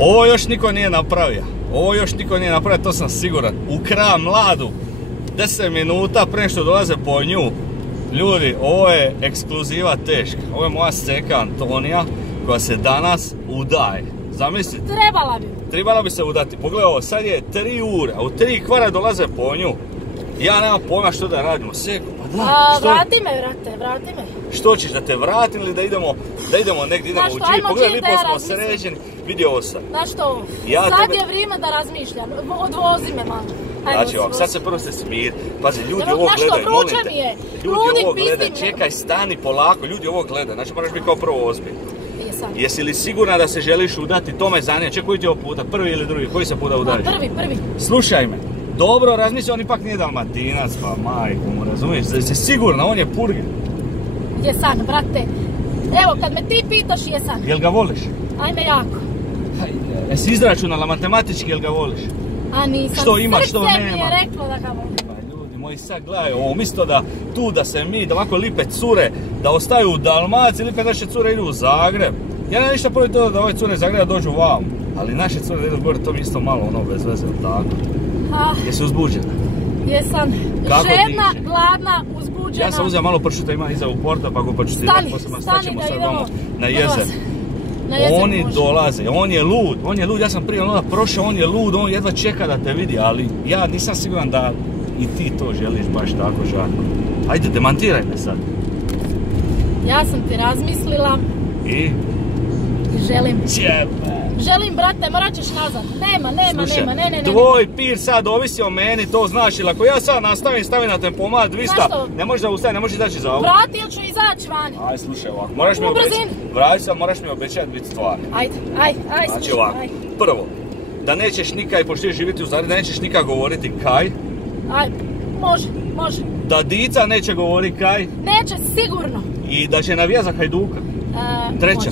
Ovo još niko nije napravio. Ovo još niko nije napravio, to sam siguran. U kraj mladu, 10 minuta prije što dolaze po nju. Ljudi, ovo je ekskluziva teška. Ovo je moja seka Antonija koja se danas udaje. Zamislite. Trebala bi se udati. Pogledaj ovo, sad je 3 ure, a u 3 kvara dolaze po nju. Ja nemam pojma što da radimo, seku, pa da. Vrati me, vrati me. Što ćeš, da te vratim ili da idemo negdje, idemo u džip? Pogledaj, lipo smo sređeni, vidi ovo sad. Znaš što, sad je vrijeme da razmišljam, odvozi me malo. Znači ovako, sad se prvo se smiri, pazi, ljudi ovo gledaju, molim te. Ljudi ovo gledaju, čekaj, stani polako, ljudi ovo gledaju, znači moraš biti kao prvo ozbiljno. Jesi li sigurna da se želiš udati? To me zanima, čekaj koji ti je ovo puta, prvi ili drugi, koji se puta udaješ? Prvi. Slušaj me, dobro razmisli, on ipak nije Dalmatinac, pa majko mu, razumiješ, da si sigurna, on je purger. Jesam, brate, evo kad me ti pitaš jesam. Jel ga voliš? Ajme jako. Jesi izračunala matematički, jel ga voliš? A nisam, što ima, što nema. Srce mi je reklo da ga volim. Pa ljudi moji, sad gledaj ovo, umjesto da tu da se mi, da ovako lipe cure, da ostaju u Dalmaciji, lipe naše cure idu u Zagreb. Ja nemam ništa protiv toga da ove cure iz Zagreba dođu vam, ali naše cure da idu gore, to mi isto malo ono bez veze, tako. Jesi uzbuđena? Jesam, žedna, gladna, uzbuđena. Ja sam uzeo malo pršuta, ima iza u porta, pa ako ću ti dati, poslije staćemo sad vamo na jezer. Oni dolaze, on je lud, ja sam prije onoga prošao, on je lud, on jedva čeka da te vidi, ali ja nisam siguran da i ti to želiš baš tako žarko. Ajde, demantiraj me sad. Ja sam ti razmislila i želim. Čepe. Želim, brate, morat ćeš nazad. Nema, ne. Tvoj pir sad ovisi o meni, to znaš, ili ako ja sad nastavim, stavim na tempomat 200, ne možeš da ustavi, ne možeš izaći za auto. Vrati ili ću izaći vani. Aj, slušaj ovako, moraš mi obećati, vrati sad, moraš mi obećati biti stvarni. Ajde, znači ovako, prvo, da nećeš nikaj, pošto ćeš živjeti u Zagrebu, da nećeš nikad govoriti kaj. Aj, može. Da Dica neće govoriti kaj. Neće, sigurno. I da će navijati za Hajduka. Treća.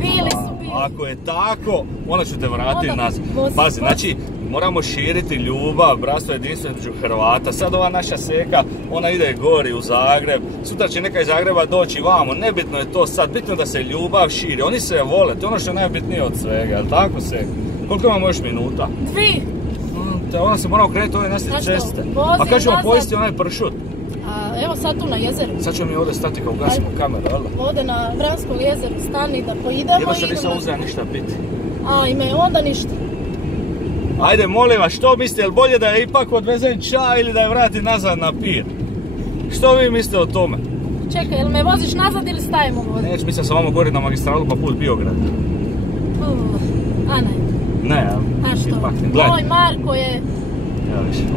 Bili su. Ako je tako, onda ću te vratiti nazad. Pazi, znači, moramo širiti ljubav, bratstvo, jedinstvo između Hrvata. Sad ova naša seka, ona ide gori u Zagreb. Sutra će neka iz Zagreba doći vamo. Nebitno je to sad, bitno da se ljubav širi. Oni se vole, to je ono što je najbitnije od svega, jel tako se? Koliko imamo još minuta? 2. Onda se moramo krenuti ove naše ceste. A kad ćemo pojesti onaj pršut? Evo sad tu na jezeru. Sad ćemo mi ovdje stati kao ugasimo kameru, jel da? Ovdje na Vranskom jezeru stani da poidemo. Jedno što nisam uzeo ništa piti. Ajme, onda ništa. Ajde, molim vas, što mislite, je li bolje da je ipak odvezem čaj ili da je vrati nazad na pir? Što vi mislite o tome? Čekaj, jel me voziš nazad ili stajemo ovdje? Neću, mislim sam vamo gore na magistralu pa put Biograd. A ne. Ne, jel? A što? Moj Marko je...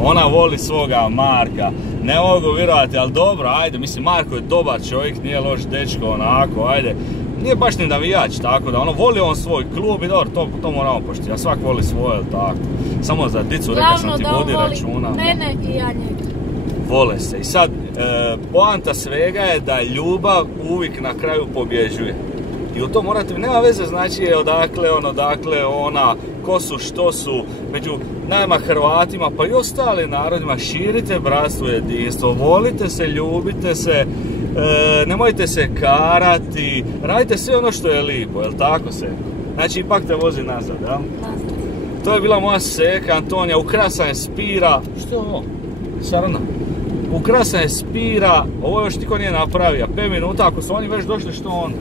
Ona voli svoga Marka, ne mogu vjerovati, ali dobro, ajde, mislim, Marko je dobar čovjek, nije loš dečko, onako, ajde, nije baš ni navijač, tako da, ono, voli on svoj klub i dobro, to moramo poštivati, a svak voli svoje, tako, samo za Dicu rekao sam ti vodi računa. Glavno da on voli mene i ja njega. Vole se, i sad, poanta svega je da ljubav uvijek na kraju pobjeđuje. I u to morate, nema veze, znači odakle ona, ko su, što su, među nama Hrvatima pa i ostalim narodima, širite bratstvo, jedinstvo, volite se, ljubite se, nemojte se karati, radite sve ono što je lipo, jel tako se? Znači ipak te vozi nazad, jel? Nazad. To je bila moja seka Antonija, ukrasan je spira, što je ovo? Sarna. Ukrasan je spira, ovo još niko nije napravio, 5 minuta, ako su oni već došli, što on?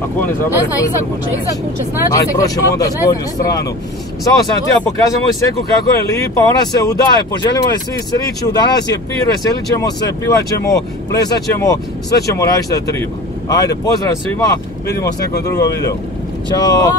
Ako on izabere ne zna, iza kuće, snađi se. Ajde, proćemo onda zgodnju stranu. Samo sam htio pokazati moju seku kako je lipa, ona se udaje, poželimo je svi sriću, danas je pir, veselit ćemo se, pivat ćemo, plesat ćemo, sve ćemo raditi što treba. Ajde, pozdrav svima, vidimo se nekom drugom videu. Ćao!